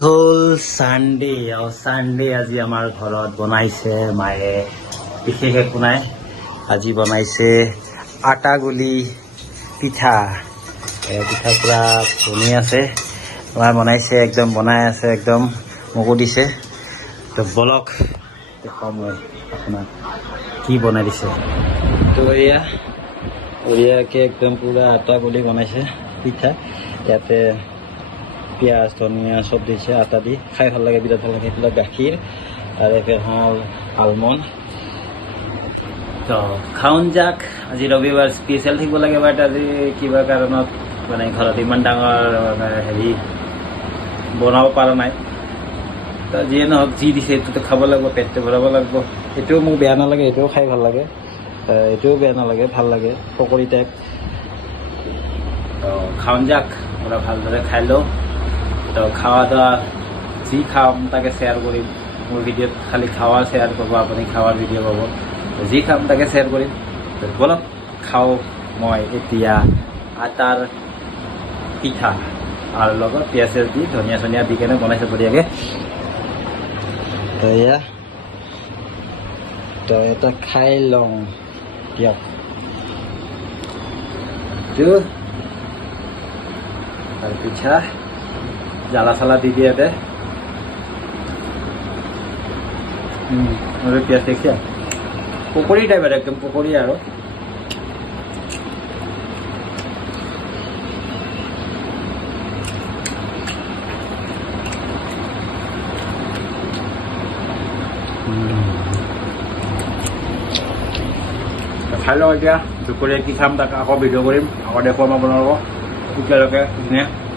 হল Sunday আৰু Sunday আজি আমাৰ ঘৰত বনাইছে মায়ে বিশেষ একো নাই আজি বনাইছে আটা গুলি পিঠা পিঠা পুৰা বনি আছে মায়ে বনাইছে একদম বনাই আছে একদম মোকো দিছে তো বলক দেখাম মই আপোনাক কি বনাই দিছে তো এয়া বঢ়িয়াকৈ একদম পুৰা আটা গুলি বনাইছে পিঠা ইয়াতে পিঁয়াজ ধনিয়া চব দিছে আটা দি খাই ভাল লাগে বিৰাট ভাল লাগে এইবিলাক গাখীৰ আৰু এইফালে হ'ল আলমণ্ড তো খাওন যাক আজি ৰবিবাৰ স্পেচিয়েল থাকিব লাগে বাট আজি কিবা কাৰণত মানে ঘৰত ইমান ডাঙৰ হেৰি বনাব পৰা নাই তো যিয়ে নহওক যি দিছে এইটোতো খাব লাগিব পেটটো ভৰাব লাগিব এইটোও মোক বেয়া নালাগে এইটোও খাই ভাল লাগে এইটোও বেয়া নালাগে ভাল লাগে পকৰি টাইপ তো খাওন যাক পুৰা ভালদৰে খাই লওঁ তো খাওয়া দাওয়া যি খাম তাকে শ্বেয়াৰ কৰিম মোৰ ভিডিঅ'ত খালি খাওয়া শ্বেয়াৰ কৰিব আপুনি খাৱাৰ ভিডিঅ' পাব যি খাম তাকে শ্বেয়াৰ কৰিম বলক খাওঁ মই এতিয়া আটাৰ পিঠা আৰু লগত পিঁয়াজ দি ধনিয়া চনিয়া দি কেনে বনাইছে বঢ়িয়াকৈ তো এয়া তো এটা খাই লওঁ দিয়ক আৰু পিঠা জ্বালা চালা দি দিয়ে দে আৰু পিঁয়াজ দেখিছে পকৰি টাইপ আৰু একদম পকৰি আৰু খাই লওঁ এতিয়া দুপৰীয়া কি খাম তাক আকৌ ভিডিঅ' কৰিম আকৌ দেখুৱাম আপোনালোকক এতিয়ালৈকে ধুনীয়া